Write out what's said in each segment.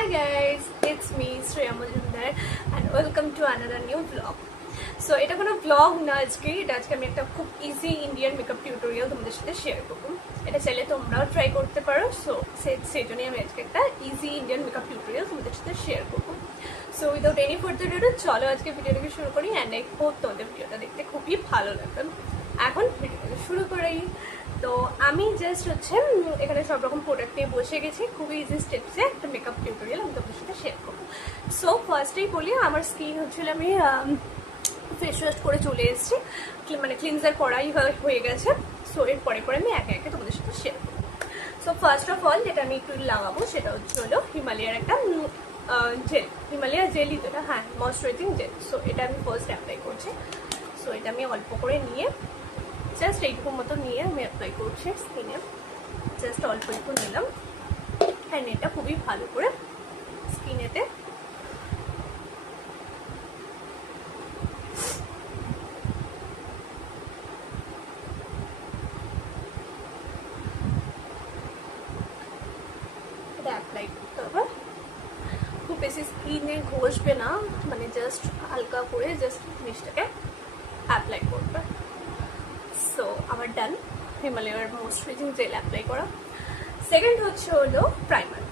Hi guys, it's me Shreya Majumdar and welcome to another new vlog. So এটা কোনো vlog না, আজকে আমি একটা খুব ইজি ইন্ডিয়ান মেকআপ টিউটোরিয়াল তোমাদের সাথে শেয়ার করব। এটা চাইলে তোমরাও ট্রাই করতে পারো। সো সেজন্যই আমি আজকে একটা ইজি ইন্ডিয়ান মেকআপ টিউটোরিয়াল তোমাদের সাথে শেয়ার করব। So without any further due চলো আজকে ভিডিওটাকে শুরু করি অ্যান্ড আই হোপ তোমাদের ভিডিওটা দেখতে খুবই ভালো লাগবে। এখন ভিডিওটাকে শুরু করি। তো আমি জাস্ট এখানে সব রকম প্রোডাক্ট নিয়ে বসে গেছি, খুবই ইজি স্টেপসে একটা মেকআপ টিউটোরিয়াল আমি তোমাদের সাথে শেয়ার করবো। সো ফার্স্টেই বলি, আমার স্কিন আমি ফেস ওয়াশ করে চলে এসেছি, মানে ক্লিনজার করাই হয়ে গেছে। সো এর পরে আমি একে একে তোমাদের সাথে শেয়ার করবো। সো ফার্স্ট অফ অল যেটা আমি একটু লাগাবো সেটা হলো হিমালয়ার একটা জেল, হিমালয়া জেলই তো এটা, হ্যাঁ ময়শ্চারাইজিং জেল। সো এটা আমি ফার্স্ট অ্যাপ্লাই করছি। সো এটা আমি অল্প করে নিয়ে জাস্ট এইটুকু মতো নিয়ে আমি অ্যাপ্লাই করছি স্কিনে, জাস্ট অল্প একটু নিলাম অ্যান্ড এটা খুবই ভালো করে স্কিনেতে এটা অ্যাপ্লাই করতে হবে। খুব বেশি স্কিনে ঘষবে না, মানে জাস্ট হালকা করে জাস্ট জিনিসটাকে অ্যাপ্লাই করবে। সো আমার ডান হিমালয়ার ময়শ্চারাইজিং জেল অ্যাপ্লাই করা। সেকেন্ড হলো প্রাইমার।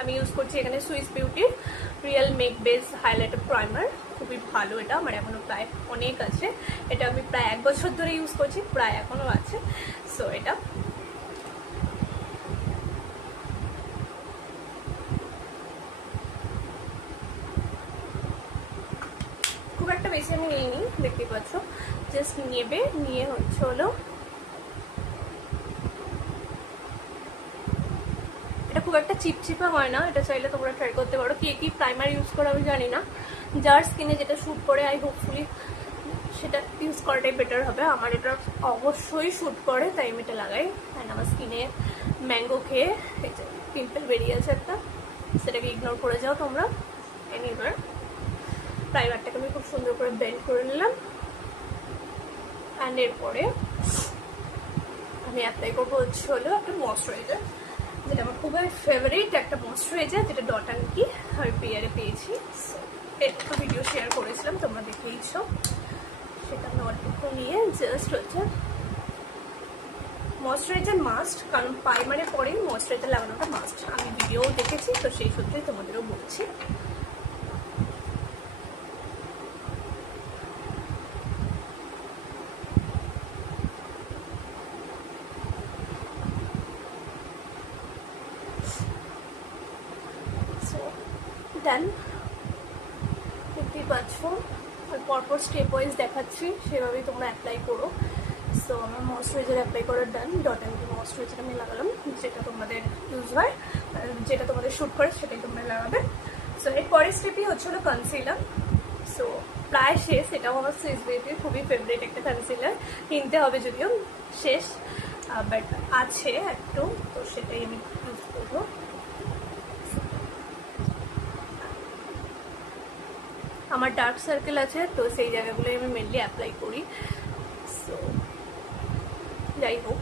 আমি ইউজ করছি এখানে সুইস বিউটির real make base highlighter primer. খুবই ভালো এটা, আমার এখনও প্রায় অনেক আছে। এটা আমি প্রায় 1 বছর ধরে ইউজ করছি, প্রায় এখনও আছে। সো এটা খুব একটা বেশি আমি নিইনি, দেখতে পাচ্ছ। জাস্ট নিয়ে হলো এটা খুব একটা চিপচিপা হয় না, এটা চাইলে তোমরা ট্রাই করতে পারো। কি প্রাইমার ইউজ করো আমি জানি না, যার স্কিনে যেটা শ্যুট করে আই হোপফুলি সেটা ইউজ করাটাই বেটার হবে। আমার এটা অবশ্যই শ্যুট করে, তাই আমি এটা লাগাই। অ্যান্ড আমার স্কিনে ম্যাঙ্গো খেয়ে পিম্পল বেরিয়ে আছে একটা, সেটাকে ইগনোর করে যাও তোমরা। এবার প্রাইমারটাকে আমি খুব সুন্দর করে ব্লেন্ড করে নিলাম অ্যান্ড এরপরে আমি অ্যাপ্লাই করবো হলো একটা ময়শ্চারাইজার, যেটা আমার খুবই ফেভারিট একটা ময়শ্চারাইজার, যেটা ডট অ্যান্ড কি আমি পেয়েছি। সো এর একটা ভিডিও শেয়ার করেছিলাম, তোমরা দেখেইছো। সেটা আমি অল্প নিয়ে জাস্ট ময়শ্চারাইজার মাস্ট, কারণ প্রাইমারের পরেই ময়শ্চারাইজার লাগানোটা মাস্ট। আমি ভিডিও দেখেছি, তো সেই সূত্রেই তোমাদেরও বলছি। ডান, দেখতেই পাচ্ছ পরপর স্টেপ ওয়াইজ দেখাচ্ছি, সেভাবেই তোমরা অ্যাপ্লাই করো। সো আমার ময়শ্চারাইজার অ্যাপ্লাই করার ডান। ডট অ্যান্ড ময়শ্চারাইজার আমি লাগালাম, যেটা তোমাদের ইউজ হয়, যেটা তোমাদের শ্যুট করে সেটাই তোমরা লাগাবে। সো এর পরের স্টেপই হলো কনসিলার। সো প্রায় শেষ, এটাও আমার সুইস বিউটির খুবই ফেভারিট একটা কনসিলার, কিনতে হবে যদিও শেষ, বাট আছে একটু, তো সেটাই আমি ইউজ করবো। আমার ডার্ক সার্কেল আছে, তো সেই জায়গাগুলোই আমি মেনলি অ্যাপ্লাই করি। সো যাই হোক,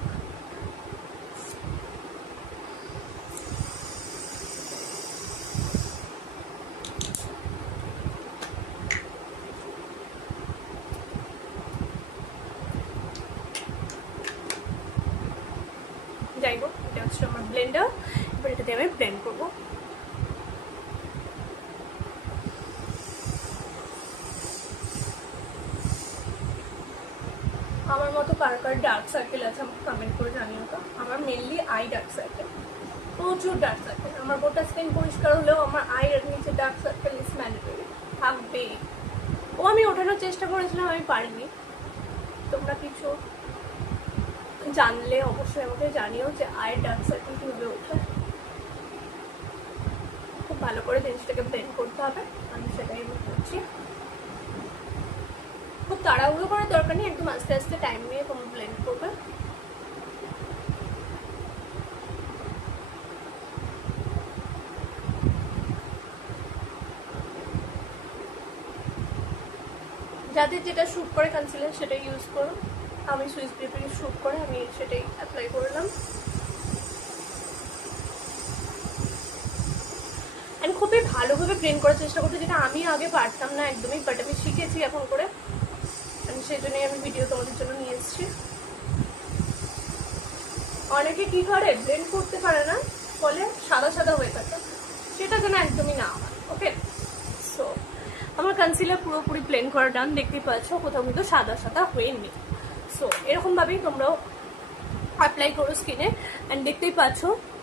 এটা হচ্ছে আমার ব্লেন্ডার। এবার এটাতে আমি ব্লেন্ড করবো। আমার মতো কার ডার্ক সার্কেল আছে আমাকে কমেন্ট করে জানিও তো। আমার মেনলি আই ডার্ক সার্কেল, প্রচুর ডার্ক সার্কেল। আমার গোটা স্কিন পরিষ্কার হলেও আমার আইয়ের নিচে ডার্ক সার্কেল ইজ ম্যান্ডেটরি, থাকবে। আমি ওঠানোর চেষ্টা করেছিলাম, আমি পারিনি। তোমরা কিছু জানলে অবশ্যই আমাকে জানিও যে আইয়ের ডার্ক সার্কেল কীভাবে ওঠে। খুব ভালো করে জিনিসটাকে ব্লেন্ড করতে হবে, আমি সেটাই করছি। খুব তাড়াহুড়ো করার দরকার নেই, একদম আস্তে আস্তে টাইম নিয়ে তোমরা ব্লেন্ড করবে। যাদের যেটা শ্যুট করে কনসিলার সেটাই ইউজ করো। আমি সুইস বিউটি শ্যুট করে আমি সেটাই অ্যাপ্লাই করলাম। খুবই ভালোভাবে ব্লেন্ড করার চেষ্টা করছি, যেটা আমি আগে পারতাম না একদমই, বাট আমি শিখেছি এখন করে, সেই জন্যই আমি ভিডিও তোমাদের জন্য নিয়ে এসেছি। অনেকে কি করে ব্লেন্ড করতে পারে না, ফলে সাদা সাদা হয়ে থাকে, সেটা যেন একদমই না হয়। ওকে, সো আমার কনসিলার পুরোপুরি ব্লেন্ড করা ডান, দেখতেই পাচ্ছ কোথাও কিন্তু সাদা সাদা হয়নি। সো এরকমভাবেই তোমরাও অ্যাপ্লাই করো স্কিনে, অ্যান্ড দেখতেই পাচ্ছ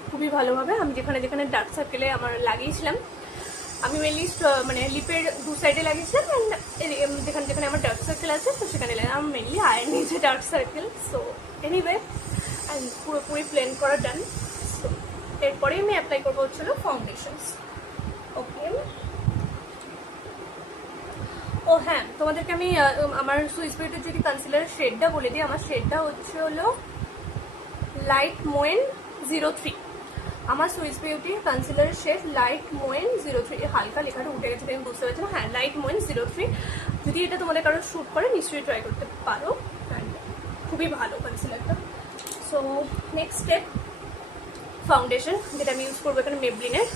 খুবই ভালোভাবে। আমি যেখানে যেখানে ডার্ক সার্কেলে আমার লাগিয়েছিলাম, আমি মেনলি মানে লিপের দু সাইডে লাগিয়েছিলাম, অ্যান্ড যেখানে যেখানে আমার ডার্ক সার্কেল আছে তো সেখানে আমার মেনলি আয়ের নিচে dark circle. So anyway, and পুরোপুরি ব্লেন্ড করা ডান। সো এরপরে আমি অ্যাপ্লাই করবো হচ্ছিল ফাউন্ডেশনস। ওকে, ও হ্যাঁ, তোমাদেরকে আমি আমার সুইস বিউটির যদি কনসিলারের শেডটা বলে দিই, আমার শেডটা হচ্ছে হলো লাইট মোয়েন 03। আমার সুইস বিউটি কনসিলারের শেড লাইট মোয়েন 03। হালকা লেখাটা উঠে গেছে, আমি বুঝতে পারছি না। হ্যাঁ, লাইট মোয়েন 03। যদি এটা তোমাদের কারো শ্যুট করে নিশ্চয়ই ট্রাই করতে পারো, খুবই ভালো কনসিলারটা। সো নেক্সট স্টেপ ফাউন্ডেশন, যেটা আমি ইউজ করবো এখানে মেবলিনের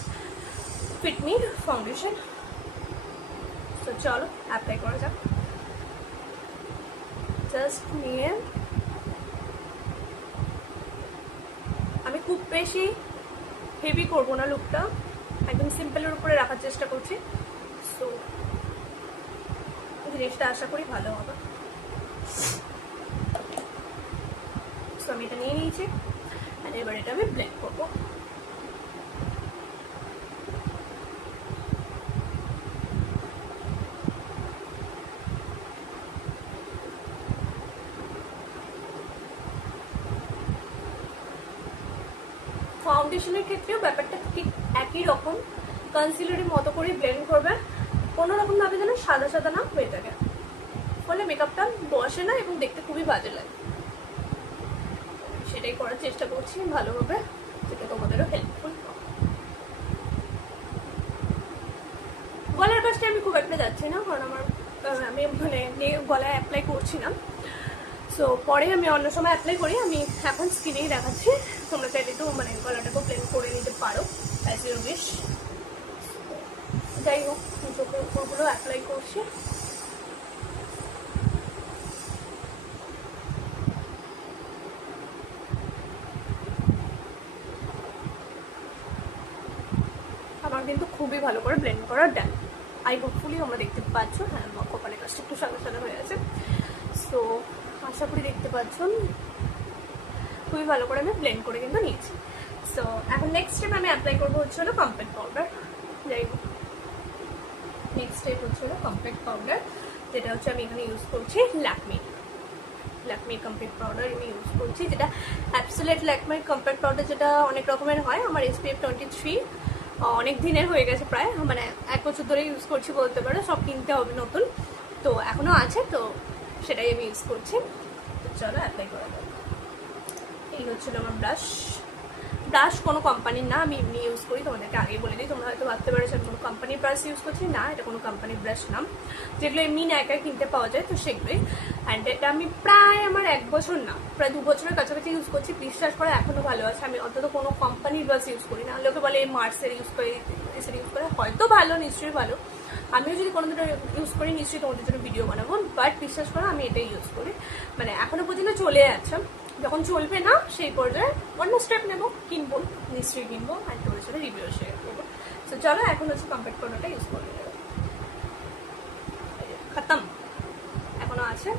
ফিট মি ফাউন্ডেশন। তো চলো অ্যাপ্লাই করা যাক। জাস্ট নিয়ে আমি খুব বেশি হেভি করবো না, লুকটা একদম সিম্পলের উপরে রাখার চেষ্টা করছি। সো জিনিসটা আশা করি ভালো হবে। সো আমি এটা নিয়ে নিয়েছি, আর এবার এটা আমি ব্লেন্ড করবো। ফাউন্ডেশনের ক্ষেত্রেও ব্যাপারটা ঠিক একই রকম, কনসিলারের মতো করে ব্লেন্ড করবে, কোনো রকম ভাবে যেন সাদা সাদা না হয়ে থাকে, ফলে মেকআপটা বসে না এবং দেখতে খুবই বাজে লাগে। সেটাই করার চেষ্টা করছি ভালোভাবে, যেটা তোমাদেরও হেল্পফুল। গলার কাজটা আমি খুব একটা যাচ্ছি না, কারণ আমি মানে গলায় অ্যাপ্লাই করছি না। সো পরে আমি অন্য সময় অ্যাপ্লাই করি, আমি এখন স্কিনেই দেখাচ্ছি। তোমরা চাইলে তো মানে গলাটাকেও প্লেন করে নিতে পারো, অ্যাজ ইউর উইশ। যাই হোক, চোখের উপরগুলো অ্যাপ্লাই করছি। আমার কিন্তু খুবই ভালো করে ব্লেন্ড করা ডান। আই হোপফুলি তোমরা দেখতে পাচ্ছ। হ্যাঁ, আমার কপালের কাজটা একটু সাদা সাদা হয়ে আছে। সো আশা করি দেখতে পাচ্ছ খুবই ভালো করে আমি ব্লেন্ড করে কিন্তু নিয়েছি। সো এখন নেক্সট স্টেপ আমি অ্যাপ্লাই করবো হচ্ছে হলো কম্প্যাক্ট পাউডার। যাই হোক, নেক্সট স্টেপ হচ্ছে হলো কম্প্যাক্ট পাউডার, যেটা হচ্ছে আমি এখানে ইউজ করছি ল্যাকমির কম্প্যাক্ট পাউডার আমি ইউজ করছি, যেটা অ্যাবসোলিউট ল্যাকমির কম্প্যাক্ট পাউডার, যেটা অনেক রকমের হয়। আমার SPF 23 অনেক দিনের হয়ে গেছে, প্রায় মানে 1 বছর ধরে ইউজ করছি বলতে পারো। সব কিনতে হবে নতুন, তো এখনও আছে, তো সেটাই আমি ইউজ করছি। তো চলো অ্যাপ্লাই করা যাবে। এই হচ্ছিল আমার ব্রাশ কোনো কোম্পানির না, আমি এমনি ইউজ করি, তোমাদেরকে আগে বলে দিই। তোমরা হয়তো ভাবতে পারো আমি কোনো কোম্পানির ব্রাশ ইউজ করছি, না, এটা কোনো কোম্পানির ব্রাশ নাম, যেগুলো এমনি নায়কায় কিনতে পাওয়া যায়, তো সেগুলোই। অ্যান্ড এটা আমি প্রায় আমার 1 বছর না, প্রায় 2 বছরের কাছাকাছি ইউজ করছি। বিশ্বাস করে এখনও ভালো আছে। আমি অন্তত কোনো কোম্পানির ব্রাশ ইউজ করি না। লোকে বলে মার্সের ইউজ করে, এসের ইউজ করে, হয়তো ভালো, নিশ্চয়ই ভালো। আমিও যদি কোনো দিন ইউজ করি নিশ্চয়ই তোমাদের জন্য ভিডিও বানাবো, বাট বিশ্বাস করো আমি এটাই ইউজ করি। মানে এখনো পর্যন্ত চলে যাচ্ছে, যখন চলবে না সেই পর্যায়ে অন্য স্টেপ নেবো, কিনবো, নিশ্চয়ই কিনবো, আর তোমাদের সাথে রিভিউ শেয়ার করবো। তো চলো এখন হচ্ছে কম্প্যাক্ট পাউডারটা ইউজ করে নেবো। খতম, এখনো আছে,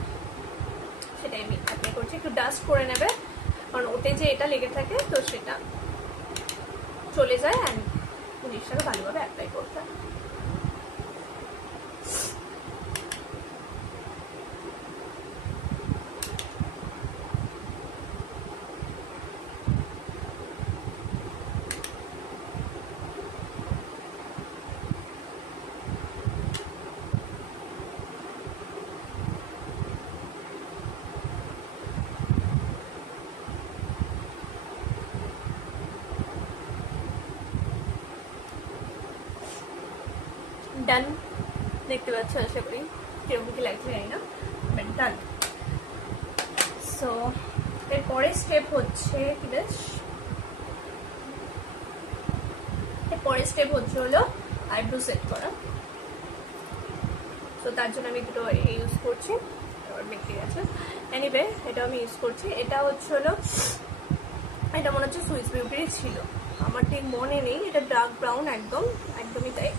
সেটাই আমি অ্যাপ্লাই করছি। একটু ডাস্ট করে নেবে, কারণ ওতে যে এটা লেগে থাকে তো সেটা চলে যায়, অ্যান্ড জিনিসটাকে ভালোভাবে অ্যাপ্লাই করতে হয়। ডান, দেখতে পাচ্ছ আশা করি, কিরকম কি লাগছে জানি না, বাট ডান। সো এরপরের স্টেপ হচ্ছে কি বেশ, পরের স্টেপ হচ্ছে হলো আইব্রো সেট করা। তো তার জন্য আমি দুটো ইউজ করছি, বেঁকে গেছে। এনিওয়ে এটা আমি ইউজ করছি। এটা হচ্ছে হলো, এটা মনে হচ্ছে সুইস বিউটির ছিল, আমার ঠিক মনে নেই। এটা ডার্ক ব্রাউন, একদমই তাই।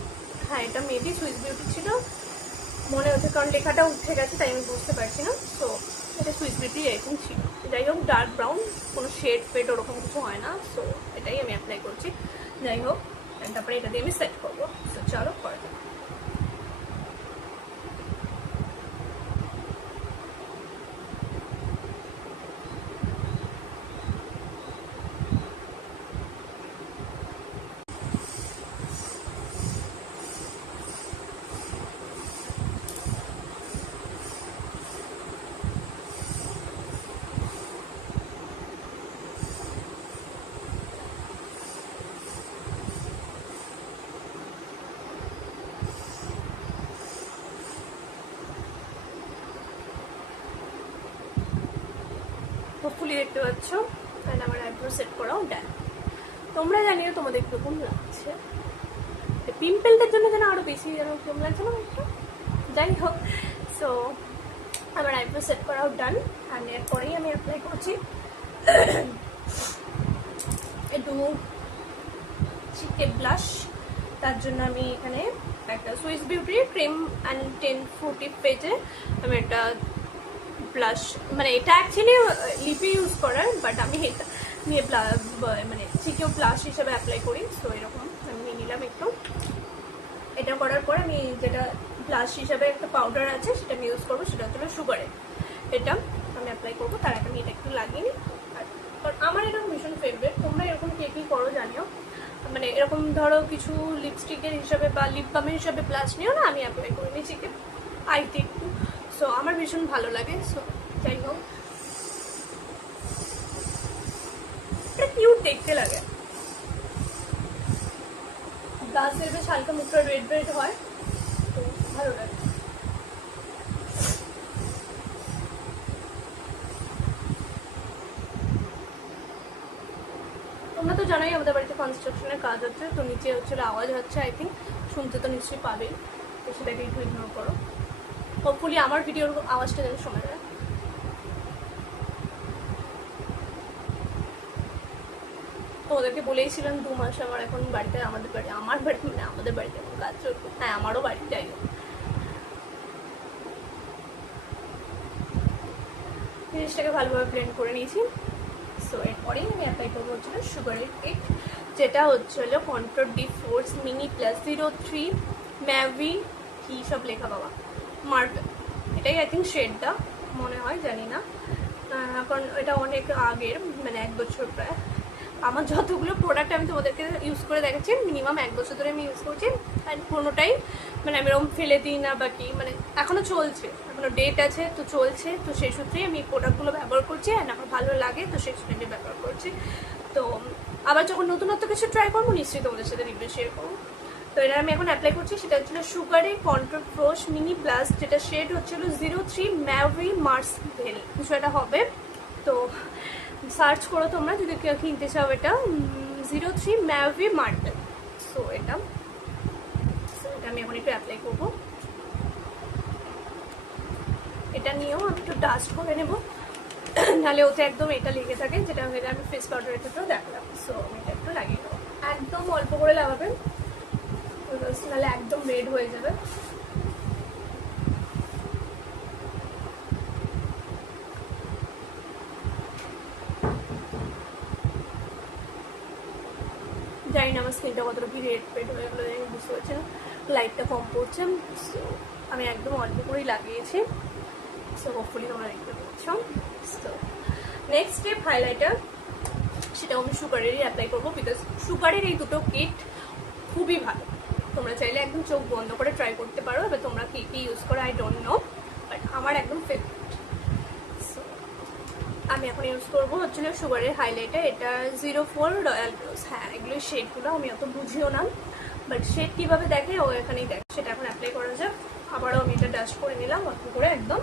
হ্যাঁ, এটা মেবি সুইস বিউটি ছিল মনে হচ্ছে, কারণ লেখাটা উঠে গেছে তাই আমি বুঝতে পারছি না। সো এটা সুইস বিউটি এরকম ছিল। যাই হোক, ডার্ক ব্রাউন, কোনো শেড ফেড ওরকম কিছু হয় না। সো এটাই আমি অ্যাপ্লাই করছি। যাই হোক, তারপরে এটা দিয়ে আমি সেট করবো। সো চলো করা যাক। হোপফুলি দেখতে পাচ্ছ, অ্যান্ড আমার আইব্রো সেট করাও ডান। তোমরা জানিও তোমাদের কীরকম লাগছে। পিম্পলটার জন্য যেন আরও বেশি যেন কেমন লাগছে না একটা। যাই হোক, সো আমার আইব্রো সেট করাও ডান। অ্যান্ড এরপরেই আমি অ্যাপ্লাই করছি একটু চিকে ব্লাশ। তার জন্য আমি এখানে একটা সুইস বিউটির ক্রিম অ্যান্ড 10 ফ্রুটি পেজে আমি একটা ব্লাশ, মানে এটা অ্যাকচুয়ালি লিপে ইউজ করার, বাট আমি এটা নিয়ে মানে চিকেও ব্লাশ হিসেবে অ্যাপ্লাই করি। সো এরকম আমি নিয়ে নিলাম একটু। এটা করার পর আমি যেটা ব্লাশ হিসাবে একটা পাউডার আছে সেটা আমি ইউজ করবো, সেটা হচ্ছে সুগারে। এটা আমি অ্যাপ্লাই করবো। তার আগে আমি এটা একটু লাগিয়ে নিই। আর আমার এটা ভীষণ ফেভারিট। তোমরা এরকম কে কী করো জানিও, মানে এরকম ধরো কিছু লিপস্টিকের হিসাবে বা লিপ বামের হিসাবে ব্লাশ নিও না, আমি অ্যাপ্লাই করে নিই চিকেন আইতে একটু। সো আমার ভীষণ ভালো লাগে। সো যাই হোক, এটা কিউট দেখতে লাগে। গাছের বেশ হালকা মুখটা রেড রেড হয়, তো ভালো লাগে। তোমরা তো জানোই আমাদের বাড়িতে কনস্ট্রাকশনের কাজ হচ্ছে, তো নিচে হচ্ছে আওয়াজ হচ্ছে, আই থিঙ্ক শুনতে তো নিশ্চয়ই পাবেই, তো সেটাকে একটু ইগনোর করো। হোপফুলি আমার ভিডিওর আওয়াজটা যেন শোনা যায়। ওদেরকে বলেইছিলাম 2 মাস আমার এখন বাড়িতে, আমাদের বাড়িতে মানে আমাদের বাড়িতে এখন কাজ চলবে। হ্যাঁ, আমারও বাড়ি, যাই হোক। জিনিসটাকে ভালোভাবে ব্লেন্ড করে নিয়েছি। সো এরপরেই আমি অ্যাপ্লাই করবো হচ্ছিল সুগারের কেক, যেটা হচ্ছিল control D force mini plus 03 ম্যাভি কি সব লেখা বাবা মার্বেল। এটাই আই থিঙ্ক শেডটা মনে হয়, জানি না, কারণ এটা অনেক আগের, মানে 1 বছর প্রায়। আমার যতগুলো প্রোডাক্ট আমি তোমাদেরকে ইউজ করে দেখাচ্ছি, মিনিমাম 1 বছর ধরে আমি ইউজ করছি। অ্যান্ড কোনোটাই মানে আমি এরকম ফেলে দিই না বা কি, মানে এখনও চলছে, এখনও ডেট আছে, তো চলছে। তো সেই সূত্রেই আমি প্রোডাক্টগুলো ব্যবহার করছি, অ্যান্ড আমার ভালো লাগে, তো সেই সূত্রে আমি ব্যবহার করছি। তো আবার যখন নতুনত্ব কিছু ট্রাই করবো নিশ্চয়ই তোমাদের সাথে রিভিউ শেয়ার করবো। তো এটা আমি এখন অ্যাপ্লাই করছি, সেটা হচ্ছিল সুগারের কন্ট্রোল ফ্রোশ মিনি প্লাস, যেটা শেড হচ্ছিল 03 ম্যাভি মার্সভেল কিছু একটা হবে। তো সার্চ করো তোমরা যদি কেউ কিনতে চাও, এটা 03 ম্যাভি মার্বেল। সো এটা আমি এখন একটু অ্যাপ্লাই করবো। এটা নিয়েও আমি একটু ডাস্ট করে নেবো, নাহলে ওতে একদম এটা লেগে থাকে, যেটা আমি ফেস পাউডারের ক্ষেত্রেও দেখলাম। সো আমি এটা একটু লাগিয়ে নেবো, একদম অল্প করে লাগাবেন, নাহলে একদম রেড হয়ে যাবে। জানি না আমার স্কিনটা কতটা কি রেড ফেড হয়ে গেলো, আমি বুঝতে পারছি না, লাইটটা কম পড়ছে। সো আমি একদম অল্প করেই লাগিয়েছি। সো হোপফুলি তোমরা দেখতে পাচ্ছ। তো নেক্সট স্টেপ হাইলাইটার, সেটাও আমি সুগারেরই অ্যাপ্লাই করবো, বিকজ সুগারের এই দুটো কিট খুবই ভালো। তোমরা চাইলে একদম চোখ বন্ধ করে ট্রাই করতে পারো। এবার তোমরা কী কী ইউজ করো আই ডোন্ট নো, বাট আমার একদম ফেভারিট। সো আমি এখন ইউজ করবো হচ্ছিল সুগারের হাইলাইটার, এটা 04 রয়্যাল ব্লুজ। হ্যাঁ, এগুলো শেডগুলো আমি অত বুঝিও না, বাট শেড কীভাবে দেখে ও এখানেই দেখে, সেটা এখন অ্যাপ্লাই করা যাক। আবারও আমি এটা ডাস্ট করে নিলাম অল্প করে একদম।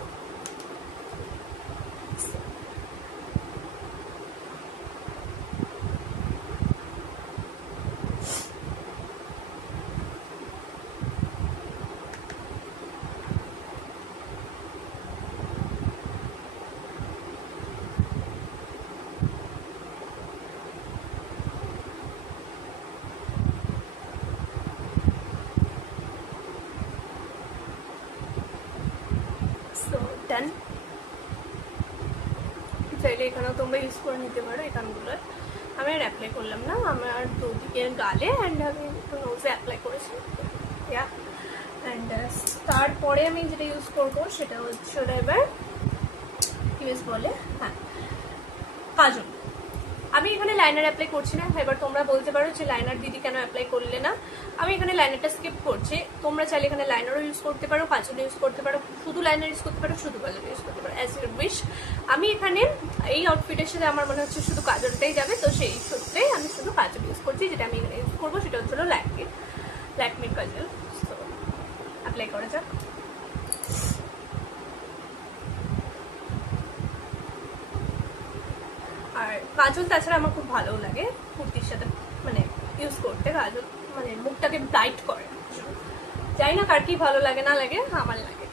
ডান। চাইলে এখানেও তোমরা ইউজ করে নিতে পারো এই কানগুলো। আমি আর অ্যাপ্লাই করলাম না, আমার দুদিকের গালে অ্যান্ড আমি নোজে অ্যাপ্লাই করেছি। ইয়া অ্যান্ড তারপরে আমি যেটা ইউজ করবো সেটা হচ্ছে এবার ইউজ বলে হ্যাঁ কাজল। আমি এখানে লাইনার অ্যাপ্লাই করছি না। এবার তোমরা বলতে পারো যে লাইনার দিদি কেন অ্যাপ্লাই করলে না। আমি এখানে লাইনারটা স্কিপ করছি। তোমরা চাইলে এখানে লাইনারও ইউজ করতে পারো, কাজল ইউজ করতে পারো, শুধু লাইনার ইউজ করতে পারো, শুধু কাজল ইউজ করতে পারো, অ্যাজ ইউর উইশ। আমি এখানে এই আউটফিটের সাথে আমার মনে হচ্ছে শুধু কাজলটাই যাবে, তো সেই সূত্রে আমি শুধু কাজল ইউজ করছি। যেটা আমি এখানে ইউজ করবো সেটা হচ্ছিল ল্যাকমির কাজল। তো অ্যাপ্লাই করা যাক। আর কাজল তাছাড়া আমার খুব ভালো লাগে কুর্তির সাথে মানে ইউজ করতে। কাজল মানে মুখটাকে ব্রাইট করে। জানি না কার কি ভালো লাগে না লাগে, আমার লাগে।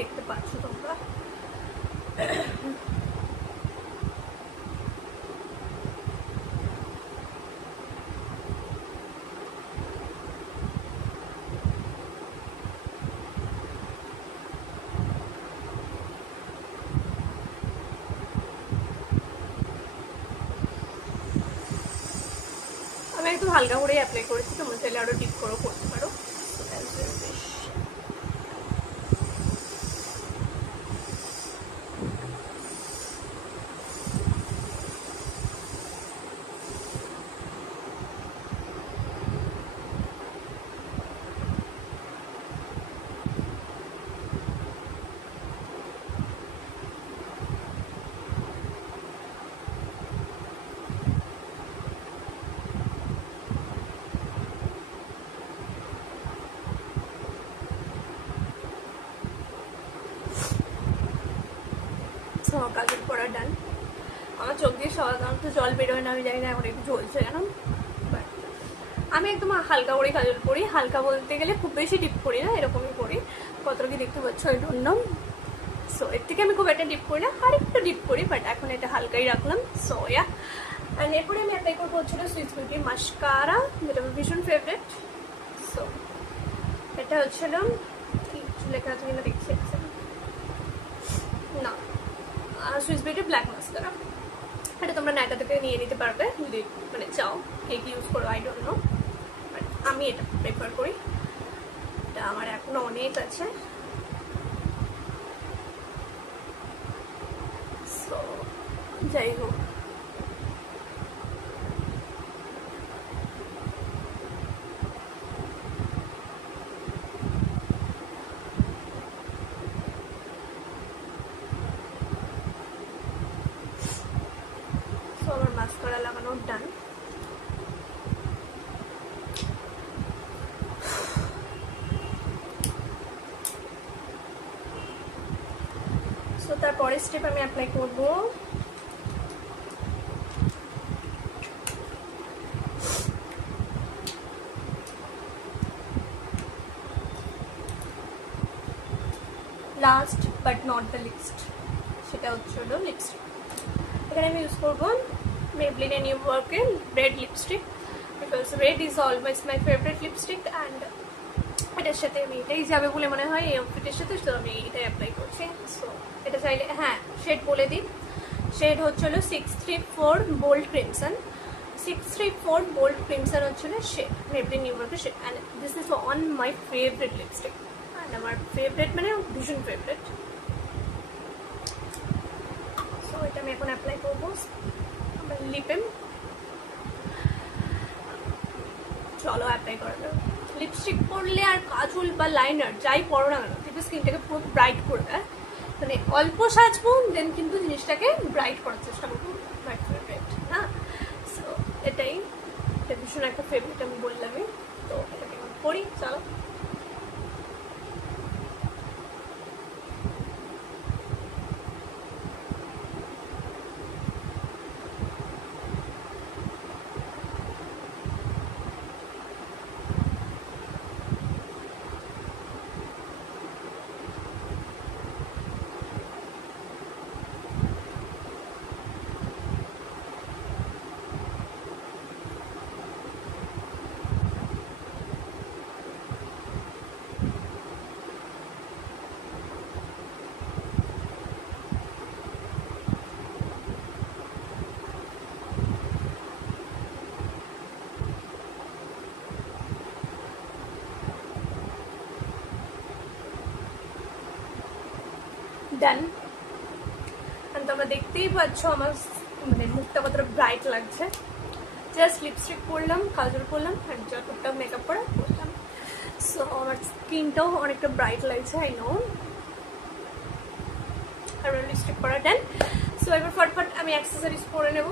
দেখতে পাচ্ছ তোমরা। আমি একদম হালকা করেই অ্যাপ্লাই করেছি, তোমরা চাইলে আরো ডিপ করেও করতে পারো। কাজল করা ডান। আমার চোখ দিয়ে সাধারণত জল বেরোয় না, আমি জানি না এখন একটু জ্বলছে কেন। আমি একদম হালকা করে কাজল করি। হালকা বলতে গেলে খুব বেশি ডিপ করি না, এরকমই করি। কতটা কি দেখতে পাচ্ছ এই জন্য। সো এর থেকে আমি খুব একটা ডিপ করি না, আর একটু ডিপ করি, বাট এখন এটা হালকাই রাখলাম। সো ইয়া অ্যান্ড এরপরে আমি অ্যাপ্লাই করবো হচ্ছিল সুইস বিউটি মাস্কারা, যেটা আমার ভীষণ ফেভারিট। সো এটা হচ্ছিল কি লেখা আছে কিনা দেখছি না, সুইস বিউটি ব্ল্যাক মাস্কারা। এটা তোমরা নাইকা থেকে নিয়ে নিতে পারবে যদি মানে চাও। কে কি ইউজ করো আই ডোন্ট নো, বাট আমি এটা প্রেফার করি। এটা আমার এখনো অনেক আছে। সো যাই হোক, আমার মাস্কারা লাগানো ডান। সো তারপরের স্টেপ আমি অ্যাপ্লাই করবো last but not the least, সেটা হচ্ছে হলো লিপস্টিক। এখানে আমি ইউজ করবো Maybelline New Yorker red lipstick because red is always my favorite lipstick and এটার সাথে আমি এটাই যাবে বলে মনে হয় এই আউটফিটের সাথে, তো আমি এটাই অ্যাপ্লাই করছি। সো এটা চাইলে হ্যাঁ শেড বলে দিই, শেড হচ্ছে হলো 634 বোল্ড ক্রিমসন। 634 বোল্ড ক্রিমসন হচ্ছে shade Maybelline New Yorker shade, and this is on my favourite lipstick. অ্যান্ড আমার ফেভারিট মানে ভীষণ ফেভারিট। সো এটা আমি এখন অ্যাপ্লাই করবো আমার লিপে। চলো অ্যাপ্লাই করা যাবে। লিপস্টিক পরলে আর কাজল বা লাইনার যাই পরো না কেন কিন্তু স্কিনটাকে পুরো ব্রাইট করে দেয়। মানে অল্প সাজবো দেন কিন্তু জিনিসটাকে ব্রাইট করার চেষ্টা করবো। My favourite. হ্যাঁ, সো এটাই। এটা ভীষণ একটা ফেভারিট, আমি বললামই। তো এটাকে পড়ি, চলো। ডান। তোমরা দেখতেই পাচ্ছ আমার মানে মুখটা কতটা ব্রাইট লাগছে। জাস্ট লিপস্টিক পরলাম, কাজল পরলাম, আর যা টুকটাক মেকআপ করা করলাম। সো আমার স্কিনটাও অনেকটা ব্রাইট লাগছে, আই নো। আর লিপস্টিক পরা ডান। সো এবার ফটফট আমি অ্যাক্সেসরিজ পরে নেব,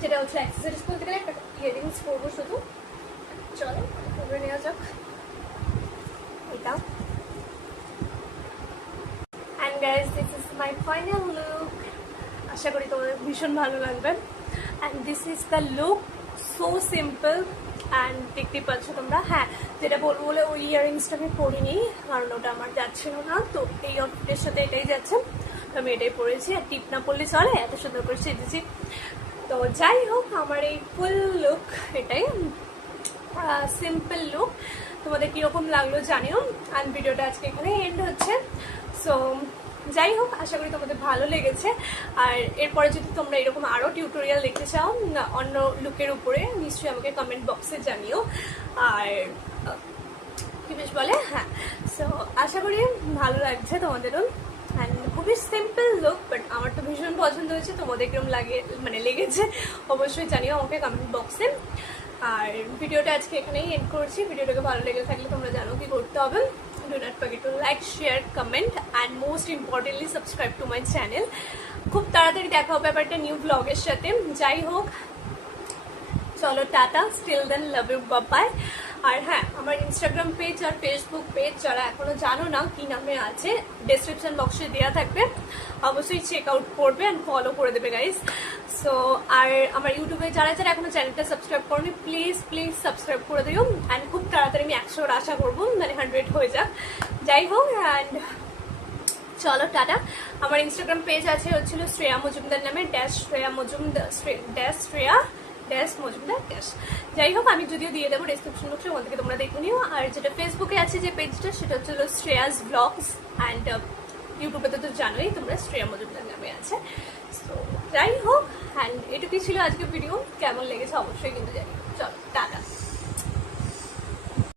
যেটা হচ্ছে অ্যাক্সেসরিজ বলতে গেলে একটা ইয়ারিংস পরবো শুধু। চলো পরে নেওয়া যাক এটা। And guys, this is my final look. আশা করি তোমাদের ভীষণ ভালো লাগবে। And this is the look, so simple. অ্যান্ড দেখতেই পাচ্ছ তোমরা। হ্যাঁ, যেটা বলবো বলে ওই ইয়ারিংসটা আমি পরিনি, কারণ ওটা আমার যাচ্ছিল না। তো এই আউটফিটের সাথে এটাই যাচ্ছে, তো আমি এটাই পরেছি। আর টিপ না পরলে চলে, এত সুন্দর করে সেজেছি। তো যাই হোক, আমার এই ফুল লুক এটাই, সিম্পল লুক। তোমাদের কীরকম লাগলো জানিও। অ্যান্ড ভিডিওটা আজকে এখানে এন্ড হচ্ছে। সো যাই হোক, আশা করি তোমাদের ভালো লেগেছে। আর এরপরে যদি তোমরা এরকম আরও টিউটোরিয়াল দেখতে চাও অন্য লুকের উপরে, নিশ্চয়ই আমাকে কমেন্ট বক্সে জানিও। আর কি বেশ বলে, হ্যাঁ। সো আশা করি ভালো লাগছে তোমাদেরও। অ্যান্ড খুবই সিম্পল লুক, বাট আমার তো ভীষণ পছন্দ হয়েছে। তোমাদের কিরকম লেগেছে অবশ্যই জানিও আমাকে কমেন্ট বক্সে। আর ভিডিওটা আজকে এখানেই এন্ড করছি। ভিডিওটাকে ভালো লেগে থাকলে তোমরা জানো কি করতে হবে। Do not forget to like, share, comment and most importantly subscribe to my channel. খুব তাড়াতাড়ি দেখা হবে আবার একটা নিউ ব্লগের সাথে। যাই হোক, চলো tata, till then, love you, bye. আর হ্যাঁ, আমার ইনস্টাগ্রাম পেজ আর ফেসবুক পেজ যারা এখনো জানো না কি নামে আছে, ডেসক্রিপশন বক্সে দেওয়া থাকবে, অবশ্যই চেক আউট করবে অ্যান্ড ফলো করে দেবে গাইজ। সো আর আমার ইউটিউবে যারা যারা এখনো চ্যানেলটা সাবস্ক্রাইব করনি, প্লিজ প্লিজ সাবস্ক্রাইব করে দিও। অ্যান্ড খুব তাড়াতাড়ি আমি 100 আশা করবো, মানে 100 হয়ে যাক। যাই হোক, অ্যান্ড চলো টাটা। আমার ইনস্টাগ্রাম পেজ আছে হচ্ছিল শ্রেয়া মজুমদার নামে, শ্রেয়া মজুমদার, শ্রেয়া মজুমদার। যাই হোক, আমি যদিও দিয়ে দেবো ডেসক্রিপশন বক্সে, ওখান থেকে তোমরা দেখে নিও। আর যেটা ফেসবুকে আছে যে পেজটা, সেটা হচ্ছে শ্রেয়াস ব্লগস। অ্যান্ড ইউটিউবে তো জানোই তোমরা, শ্রেয়া মজুমদার নামে আছে। তো যাই হোক, অ্যান্ড এটুকুই ছিল আজকে ভিডিও। কেমন লেগেছে অবশ্যই কিন্তু জানিও। চলো টাটা।